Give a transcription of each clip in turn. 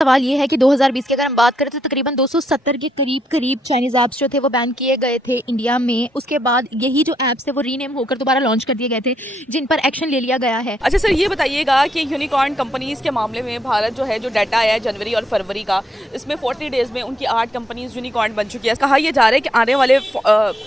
सवाल ये है कि 2020 की अगर हम बात करें तो तकरीबन 270 के करीब चाइनीज ऐप्स जो थे वो बैन किए गए थे इंडिया में। उसके बाद यही जो ऐप्स थे वो रीनेम होकर दोबारा लॉन्च कर दिए गए थे, जिन पर एक्शन ले लिया गया है। अच्छा सर, ये बताइएगा कि यूनिकॉर्न कंपनीज के मामले में भारत जो है, जो डाटा आया है जनवरी और फरवरी का, इसमें 40 डेज में उनकी 8 कंपनीज यूनिकॉर्न बन चुकी है। कहा यह जा रहा है कि आने वाले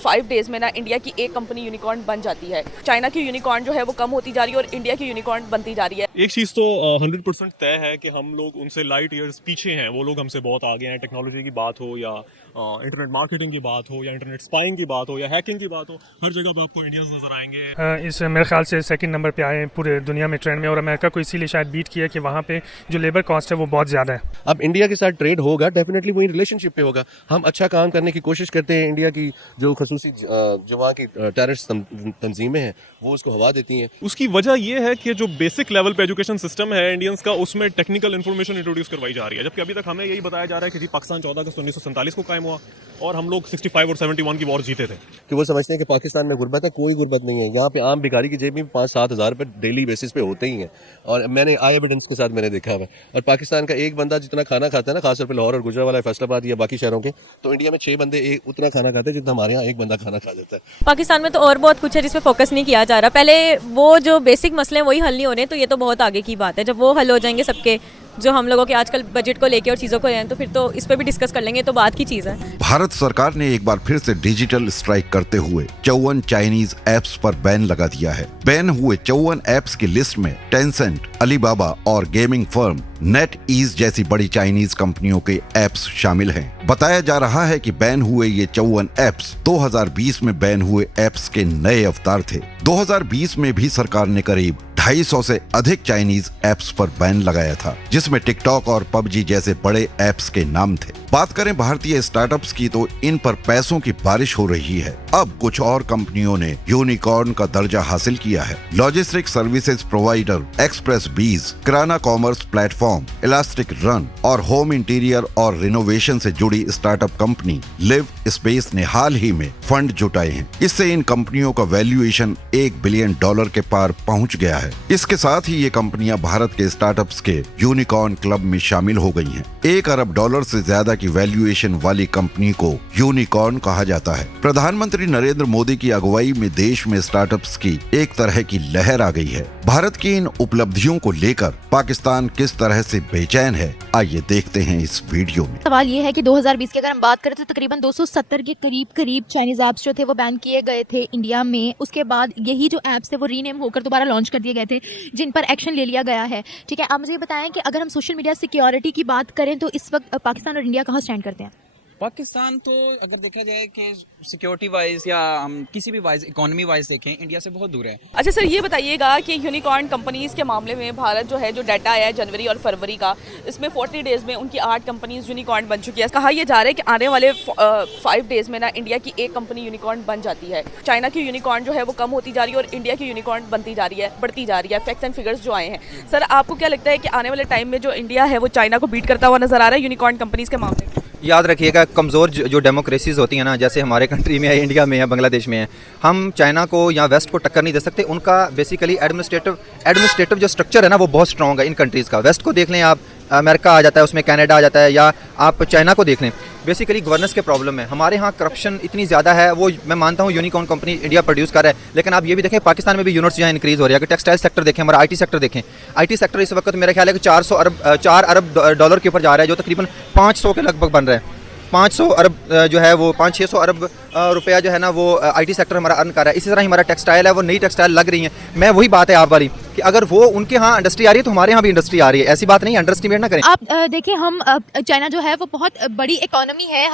5 डेज में ना इंडिया की एक कंपनी यूनिकॉर्न बन जाती है। चाइना की यूनिकॉर्न जो है वो कम होती जा रही है और इंडिया की यूनिकॉर्न बनती जा रही है। एक चीज़ तो 100% तय है कि हम लोग उनसे लाइट ईयर्स पीछे हैं। वो लोग हमसे बहुत आगे हैं। टेक्नोलॉजी की बात हो या इंटरनेट मार्केटिंग की बात हो या इंटरनेट स्पाइंग की बात हो या हैकिंग की बात हो, हर जगह पे आपको इंडियंस नजर आएंगे। इस मेरे ख्याल से सेकंड नंबर पे आए हैं पूरे दुनिया में ट्रेंड में, और अमेरिका को इसीलिए शायद बीट किया कि वहाँ पे जो लेबर कॉस्ट है वो बहुत ज़्यादा है। अब इंडिया के साथ ट्रेड होगा, डेफिनेटली वही रिलेशनशिप पे होगा। हम अच्छा काम करने की कोशिश करते हैं। इंडिया की जो खसूसी जो वहाँ की टेररिस्ट तंजीमें हैं वो उसको हवा देती हैं। उसकी वजह यह है कि जो बेसिक लेवल पे एजुकेशन सिस्टम है इंडियंस का, उसमें टेक्निकल इन्फॉर्मेशन इंट्रोड्यूस करवाई जा रही है, जबकि अभी तक हमें यही बताया जा रहा है कि जी पाकिस्तान 14 अगस्त 1947 को कायम हुआ और हम लोग 65 और 71 की वॉर जीते थे। कि वो समझते हैं कि पाकिस्तान में गुर्बत है। कोई गुर्बत नहीं है। यहाँ पे आम भिखारी की जेब में 5-7 हज़ार रुपये डेली बेसिस पे होते ही हैं, और मैंने आई एविडेंस के साथ मैंने देखा हुआ। और पाकिस्तान का एक बंदा जितना खाना खाता है ना, खासतौर पर लाहौर और गुजरावाला, फैसलाबाद या बाकी शहरों के, तो इंडिया में 6 बंदे उतना खाना खाते हैं जितना हमारे यहाँ एक बंदा खाना खा जाता है। पाकिस्तान में तो और बहुत कुछ है जिस पे फोकस नहीं किया जा रहा। पहले वो जो बेसिक मसले हैं वही हल नहीं हो रहे, तो ये तो बहुत आगे की बात है। जब वो हल हो जाएंगे सबके, जो हम लोगों के आजकल बजट को लेके और चीज़ों को लें, तो फिर तो इस पे भी डिस्कस कर लेंगे, तो बात की चीज़ है। भारत सरकार ने एक बार फिर से डिजिटल स्ट्राइक करते हुए 54 चाइनीज ऐप्स पर बैन लगा दिया है। बैन हुए 54 ऐप्स की लिस्ट में टेंसेंट, अलीबाबा और गेमिंग फर्म नेट ईज जैसी बड़ी चाइनीज कंपनियों के ऐप्स शामिल हैं। बताया जा रहा है कि बैन हुए ये 54 ऐप्स 2020 में बैन हुए ऐप्स के नए अवतार थे। 2020 में भी सरकार ने करीब 250 से अधिक चाइनीज ऐप्स पर बैन लगाया था, जिसमें टिकटॉक और पबजी जैसे बड़े ऐप्स के नाम थे। बात करें भारतीय स्टार्टअप्स की तो इन पर पैसों की बारिश हो रही है। अब कुछ और कंपनियों ने यूनिकॉर्न का दर्जा हासिल किया है। लॉजिस्टिक सर्विसेज प्रोवाइडर एक्सप्रेस बीज, किराना कॉमर्स प्लेटफॉर्म इलास्टिक रन और होम इंटीरियर और रिनोवेशन से जुड़ी स्टार्टअप कंपनी लिव स्पेस ने हाल ही में फंड जुटाए हैं। इससे इन कंपनियों का वैल्यूएशन $1 बिलियन के पार पहुंच गया है। इसके साथ ही ये कंपनियां भारत के स्टार्टअप्स के यूनिकॉर्न क्लब में शामिल हो गई हैं। $1 अरब से ज्यादा की वैल्यूएशन वाली कंपनी को यूनिकॉर्न कहा जाता है। प्रधानमंत्री नरेंद्र मोदी की अगुवाई में देश में स्टार्टअप्स की एक तरह की लहर आ गई है। भारत की इन उपलब्धियों को लेकर पाकिस्तान किस तरह से बेचैन है, आइए देखते हैं इस वीडियो में। सवाल ये है कि 2020 की अगर हम बात करें तो तकरीबन 270 के करीब चाइनीज ऐप्स जो थे वो बैन किए गए थे इंडिया में। उसके बाद यही जो ऐप्स थे वो रीनेम होकर दोबारा लॉन्च कर दिए गए थे, जिन पर एक्शन ले लिया गया है। ठीक है, आप मुझे बताएं कि अगर हम सोशल मीडिया सिक्योरिटी की बात करें तो इस वक्त पाकिस्तान और इंडिया कहाँ स्टैंड करते हैं? पाकिस्तान तो अगर देखा जाए कि सिक्योरिटी वाइज या हम किसी भी वाइज इकोनॉमी वाइज देखें, इंडिया से बहुत दूर है। अच्छा सर, ये बताइएगा कि यूनिकॉर्न कंपनीज के मामले में भारत जो है, जो डाटा आया है जनवरी और फरवरी का, इसमें 40 डेज में उनकी 8 कंपनीज यूनिकॉर्न बन चुकी है। कहा यह जा रहा है कि आने वाले 5 डेज में ना इंडिया की एक कंपनी यूनिकॉर्न बन जाती है। चाइना की यूनिकॉर्न जो है वो कम होती जा रही है और इंडिया की यूनिकॉर्न बनती जा रही है, बढ़ती जा रही है। फैक्ट्स एंड फिगर्स जो आए हैं, सर आपको क्या लगता है कि आने वाले टाइम में जो इंडिया है वो चाइना को बीट करता हुआ नजर आ रहा है यूनिकॉर्न कंपनीज के मामले में? याद रखिएगा, कमज़ोर जो डेमोक्रेसीज होती हैं ना, जैसे हमारे कंट्री में है, इंडिया में है, बांग्लादेश में है, हम चाइना को या वेस्ट को टक्कर नहीं दे सकते। उनका बेसिकली एडमिनिस्ट्रेटिव जो स्ट्रक्चर है ना वो बहुत स्ट्रॉन्ग है इन कंट्रीज़ का। वेस्ट को देख लें आप, अमेरिका आ जाता है उसमें, कनाडा आ जाता है, या आप चाइना को देख लें, बेसिकली गवर्नेंस के प्रॉब्लम है। हमारे यहाँ करप्शन इतनी ज़्यादा है, वो मैं मानता हूँ यूनिकॉर्न कंपनी इंडिया प्रोड्यूस कर रहा है, लेकिन आप ये भी देखें पाकिस्तान में भी यूनिट्स यहाँ इंक्रीज़ हो रही है। अगर टेक्सटाइल सेक्टर देखें, हमारा IT सेक्टर देखें, IT सेक्टर इस वक्त मेरा ख्याल है कि 4 अरब डॉलर के ऊपर जा रहा है, जो तकरीबन 500 के लगभग बन रहा है। 500 अरब जो है वो 500-600 अरब रुपया जो है ना वो IT सेक्टर हमारा अर्न कर रहा है। इसी तरह हमारा टेक्सटाइल है, वो नई टेक्सटाइल लग रही है। मैं वही बात है आप वाली कि अगर वो उनके यहाँ इंडस्ट्री आ रही है तो हमारे यहाँ भी इंडस्ट्री आ रही है। ऐसी बात नहीं है, अंडरएस्टिमेट ना करें। आप देखिए, हम चाइना जो है वो बहुत बड़ी इकोनॉमी है।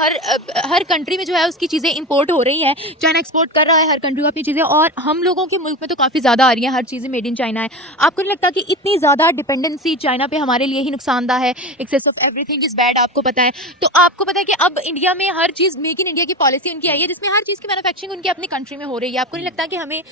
हर कंट्री में जो है उसकी चीज़ें इंपोर्ट हो रही हैं। चाइना एक्सपोर्ट कर रहा है हर कंट्री को अपनी चीज़ें, और हम लोगों के मुल्क में तो काफ़ी ज़्यादा आ रही हैं। हर चीज़ें मेड इन चाइना है। आपको नहीं लगता कि इतनी ज़्यादा डिपेंडेंसी चाइना पे हमारे लिए ही नुकसानदा है? Excess of everything is bad, आपको पता है। तो आपको पता है कि अब इंडिया में हर चीज़ मेक इन इंडिया की पॉलिसी उनकी आई है, जिसमें हर चीज़ की मैन्युफैक्चरिंग उनकी अपनी कंट्री में हो रही है। आपको नहीं लगता कि हमें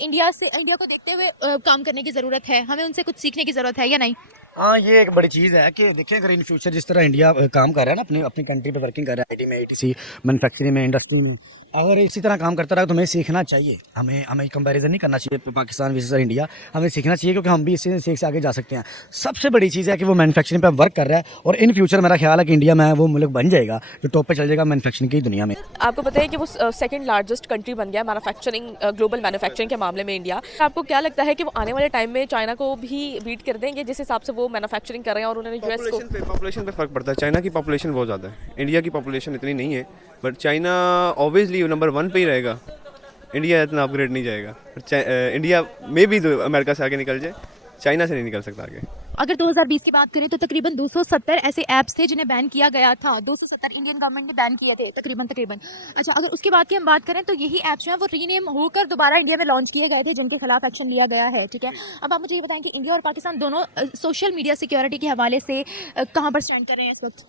इंडिया को देखते हुए काम करने की ज़रूरत है? हमें उनसे कुछ सीखने की ज़रूरत है या नहीं? हाँ, ये एक बड़ी चीज़ है कि देखें अगर इन फ्यूचर जिस तरह इंडिया काम कर रहा है ना, अपनी कंट्री पे वर्किंग कर रहा है, आईटी में, एटीसी, मैन्युफैक्चरिंग में, इंडस्ट्री में, अगर इसी तरह काम करता रहा तो हमें सीखना चाहिए। हमें कंपैरिजन नहीं करना चाहिए पाकिस्तान वर्सेस इंडिया, हमें सीखना चाहिए क्योंकि हम भी इससे सीख से आगे जा सकते हैं। सबसे बड़ी चीज़ है कि वो मैन्युफैक्चरिंग पे वर्क कर रहा है और इन फ्यूचर मेरा ख्याल है कि इंडिया में वो मुल्क बन जाएगा जो टॉप पे चल जाएगा मैन्युफैक्चरिंग की दुनिया में। आपको पता है कि वो सेकंड लार्जेस्ट कंट्री बन गया मैन्युफैक्चरिंग, ग्लोबल मैन्युफैक्चरिंग के मामले में इंडिया। आपको क्या लगता है कि वो आने वाले टाइम में चाइना को भी बीट कर देंगे जिस हिसाब से वो मैन्युफैक्चरिंग कर रहे हैं और उन्होंने यूएस को? पॉपुलेशन पे फर्क पड़ता है। चाइना की पॉपुलेशन बहुत ज़्यादा है, इंडिया की पॉपुलेशन इतनी नहीं है, बट चाइना ऑब्वियसली नंबर 1 पे ही रहेगा, इंडिया इतना अपग्रेड नहीं जाएगा। इंडिया में भी अमेरिका से आगे निकल जाए, चाइना से नहीं निकल सकता आगे। अगर 2020 की बात करें तो तकरीबन 270 ऐसे ऐप्स थे जिन्हें बैन किया गया था। 270 इंडियन गवर्नमेंट ने बैन किए थे तकरीबन। अच्छा, अगर उसके बाद की हम बात करें तो यही ऐप्स जो हैं वो रीनेम होकर दोबारा इंडिया में लॉन्च किए गए थे जिनके खिलाफ एक्शन लिया गया है। ठीक है, अब आप मुझे ये बताएं कि इंडिया और पाकिस्तान दोनों सोशल मीडिया सिक्योरिटी के हवाले से कहाँ पर स्टैंड कर रहे हैं इस वक्त?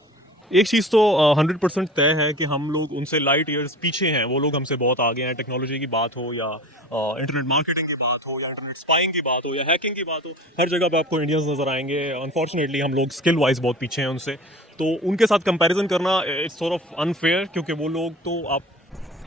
एक चीज़ तो 100% तय है कि हम लोग उनसे लाइट ईयर्स पीछे हैं। वो लोग हमसे बहुत आगे हैं। टेक्नोलॉजी की बात हो या इंटरनेट मार्केटिंग की बात हो या इंटरनेट स्पाइंग की बात हो या हैकिंग की बात हो, हर जगह पे आपको इंडियंस नज़र आएंगे। अनफॉर्चुनेटली हम लोग स्किल वाइज बहुत पीछे हैं उनसे, तो उनके साथ कंपैरिजन करना इट्स सॉर्ट ऑफ अनफेयर, क्योंकि वो लोग तो आप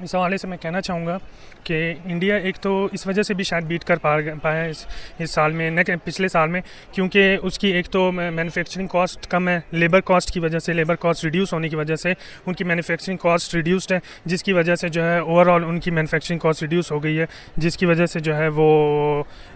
इस हवाले से मैं कहना चाहूँगा कि इंडिया एक तो इस वजह से भी शायद बीट कर पाया इस साल में, न कि पिछले साल में, क्योंकि उसकी एक तो मैन्युफैक्चरिंग कॉस्ट कम है, लेबर कॉस्ट की वजह से, लेबर कॉस्ट रिड्यूस होने की वजह से उनकी मैन्युफैक्चरिंग कॉस्ट रिड्यूस्ड है, जिसकी वजह से जो है ओवरऑल उनकी मैन्युफैक्चरिंग कॉस्ट रिड्यूस हो गई है, जिसकी वजह से जो है वो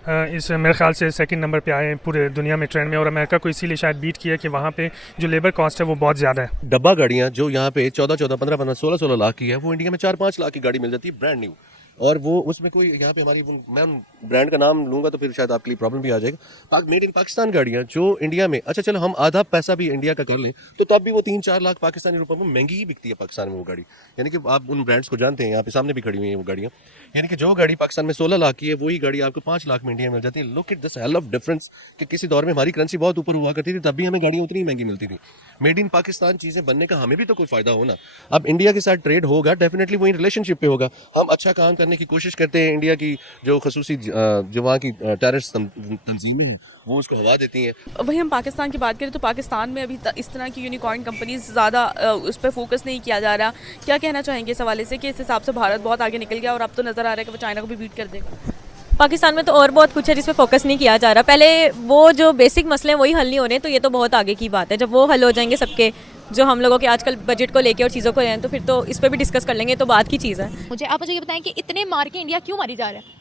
इस मेरे ख्याल से सेकंड नंबर पे आए हैं पूरे दुनिया में ट्रेंड में, और अमेरिका को इसीलिए शायद बीट किया कि वहाँ पे जो लेबर कॉस्ट है वो बहुत ज़्यादा है। डब्बा गाड़ियाँ जो यहाँ पे 14-14, 15-15, 16-16 लाख की है, वो इंडिया में 4-5 लाख की गाड़ी मिल जाती है ब्रांड न्यू। और वो उसमें कोई यहाँ पे हमारी, मैं ब्रांड का नाम लूंगा तो फिर शायद आपके लिए प्रॉब्लम भी आ जाएगा। मेड इन पाकिस्तान गाड़ियाँ जो इंडिया में, अच्छा चलो हम आधा पैसा भी इंडिया का कर लें तो तब भी वो 3-4 लाख पाकिस्तानी रुपए में महंगी ही बिकती है पाकिस्तान में वो गाड़ी। यानी कि आप उन ब्रांड्स को जानते हैं, यहाँ पे सामने भी खड़ी हुई है वो गाड़ियाँ। यानी कि जो गाड़ी पाकिस्तान में 16 लाख की है वही गाड़ी आपको 5 लाख में इंडिया में मिल जाती है। Look at this hell of difference कि किसी दौर में हमारी करेंसी बहुत ऊपर हुआ करती थी, तब भी हमें गाड़ियाँ उतनी महंगी मिलती थी। मेड इन पाकिस्तान चीज़ें बनने का हमें भी तो कोई फायदा हो ना। अब इंडिया के साथ ट्रेड होगा, डेफिनेटली वही रिलेशनशिप पे होगा। हम अच्छा काम करने की कोशिश करते हैं, इंडिया की जो खसूसी जो वहाँ की टेररिस्ट तंजीमें हैं वो उसको हवा देती हैं। वहीं हम पाकिस्तान की बात करें तो पाकिस्तान में अभी इस तरह की यूनिकॉर्न कंपनीज ज़्यादा उस पर फोकस नहीं किया जा रहा। क्या कहना चाहेंगे इस हवाले से कि इस हिसाब से भारत बहुत आगे निकल गया और अब तो नज़र आ रहा है कि वो चाइना को भी बीट कर देगा? पाकिस्तान में तो और बहुत कुछ है जिस पे फोकस नहीं किया जा रहा। पहले वो जो बेसिक मसले हैं वही हल नहीं हो रहे, तो ये तो बहुत आगे की बात है। जब वो हल हो जाएंगे सबके, जो हम लोगों के आजकल बजट को लेके और चीज़ों को हैं, तो फिर तो इस पर भी डिस्कस कर लेंगे, तो बात की चीज़ है। आप मुझे ये बताएं कि इतने मार के इंडिया क्यों मारी जा रहा है?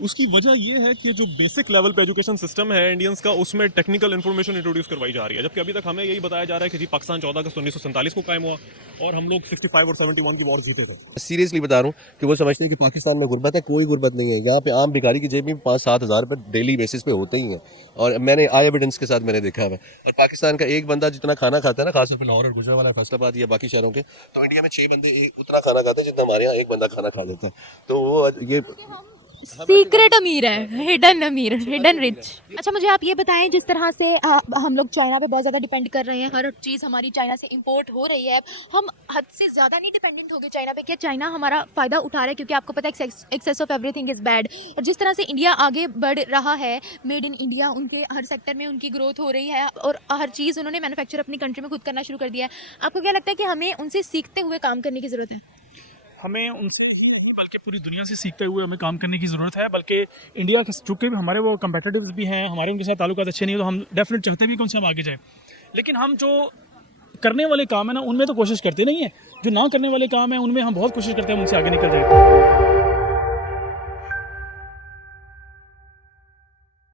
उसकी वजह ये है कि जो बेसिक लेवल पे एजुकेशन सिस्टम है इंडियंस का, उसमें टेक्निकल इन्फॉर्मेशन इंट्रोड्यूस करवाई जा रही है, जबकि अभी तक हमें यही बताया जा रहा है कि जी पाकिस्तान 14 अगस्त 1947 को कायम हुआ और हम लोग 65 और 71 की वॉर जीते थे। सीरियसली बता रहा हूँ कि वो समझते हैं कि पाकिस्तान में गुर्बत है। कोई गुर्बत नहीं है। यहाँ पे आम भिखारी की जेब में 5-7 हज़ार रुपये डेली बेसिस पे होते ही हैं, और मैंने आई एविडेंस के साथ मैंने देखा है। और पाकिस्तान का एक बंदा जितना खाना खाता है ना, खासतौर पर लाहौर और गुजरावाला, फैसलाबाद या बाकी शहरों के, तो इंडिया में 6 बंदे उतना खाना खाते हैं जितना हमारे यहाँ एक बंदा खाना खा लेता है। तो वो ये सीक्रेट अमीर है, हिडन अमीर, हिडन रिच। अच्छा, मुझे आप ये बताएं, जिस तरह से हम लोग चाइना पे बहुत ज़्यादा डिपेंड कर रहे हैं, हर चीज़ हमारी चाइना से इंपोर्ट हो रही है, हम हद से ज़्यादा नहीं डिपेंडेंट हो गए चाइना पे? क्या चाइना हमारा फ़ायदा उठा रहा है? क्योंकि आपको पता है excess of everything is bad. और जिस तरह से इंडिया आगे बढ़ रहा है, मेड इन इंडिया, उनके हर सेक्टर में उनकी ग्रोथ हो रही है और हर चीज़ उन्होंने मैन्युफैक्चर अपनी कंट्री में खुद करना शुरू कर दिया है। आपको क्या लगता है कि हमें उनसे सीखते हुए काम करने की ज़रूरत है? हमें उनसे बल्कि पूरी दुनिया से सीखते हुए हमें काम करने की ज़रूरत है। बल्कि इंडिया के चूँकि हमारे वो कंपेटिटिव्स भी हैं, हमारे उनके साथ ताल्लुकात अच्छे नहीं है, तो हम डेफिनेट चाहते भी कि उनसे हम आगे जाएँ। लेकिन हम जो करने वाले काम है ना, उनमें तो कोशिश करते नहीं है। जो ना करने वाले काम है उनमें हम बहुत कोशिश करते हैं उनसे आगे निकल जाए।